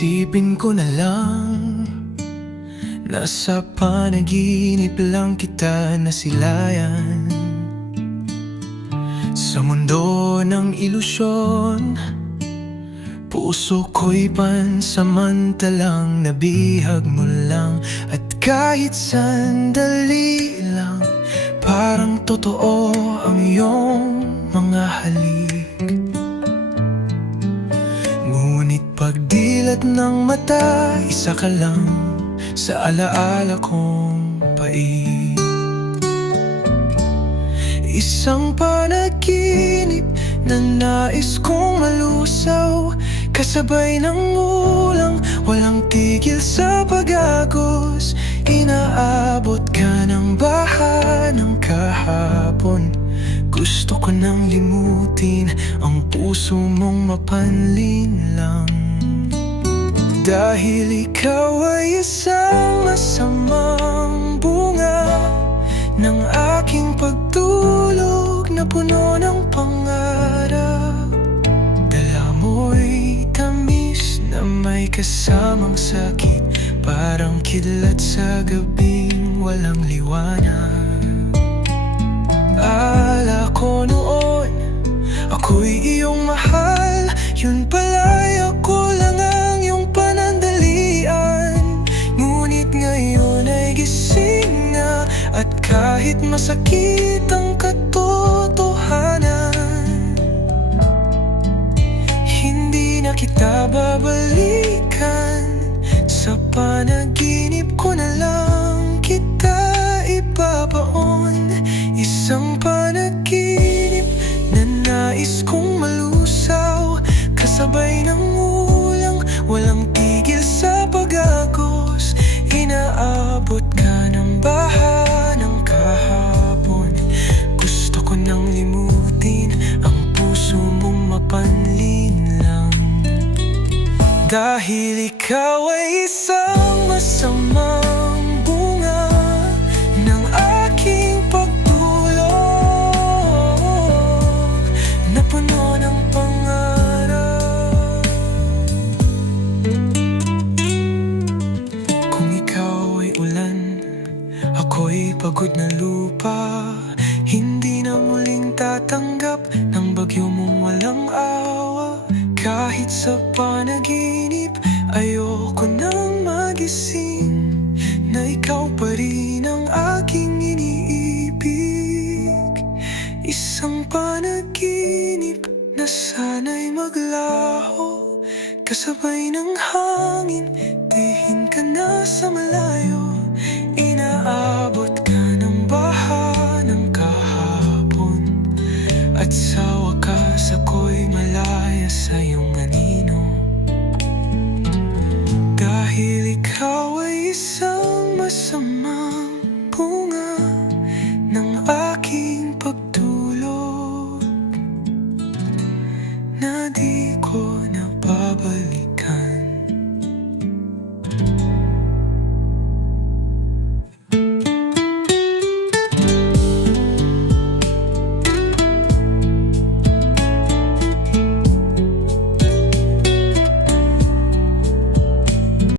Isipin ko na lang Nasa panaginip lang kita nasilayan. Sa mundo ng ilusyon Puso ko'y pansamantalang nabihag mo lang. At kahit sandali lang Parang totoo ang iyong mga halik pagdilat ng mata Isa ka lang sa alaala kong pait Isang panaginip na nais kong malusaw Kasabay ng ulang, walang tigil sa pag-agos. Inaabot ka ng baha ng kahapon. Gusto ko nang limutin ang puso mong mapanlin lang Dahil ikaw ay isang masamang bunga ng aking pagtulog na puno ng pangarap. Dala mo'y tamis na may kasamang sakit. Parang kidlat sa gabing walang liwanag. Ala ko noon, ako'y iyong mahal. Yun pala'y ngayon ay gising na At kahit masakit ang katotohanan Hindi na kita babalikan. Sa panaginip ko na lang kita ipapaon. Isang panaginip na nais kong Dahil ikaw ay isang masamang bunga ng aking pagtulog Na puno ng pangarap. Kung ikaw ay ulan, ako'y pagod na lupa. Hindi na muling tatanggap ng bagyo mong walang awa Kahit sa panaginip, ayoko nang magising Na ikaw pa rin ang aking iniibig. Isang panaginip na sana'y maglaho Kasabay ng hangin, tihin ka na sa malayo. Inaabot ka ng baha ng kahapon At sa wakas ako'y malaya sa iyong anino Dahil ikaw ay isang bunga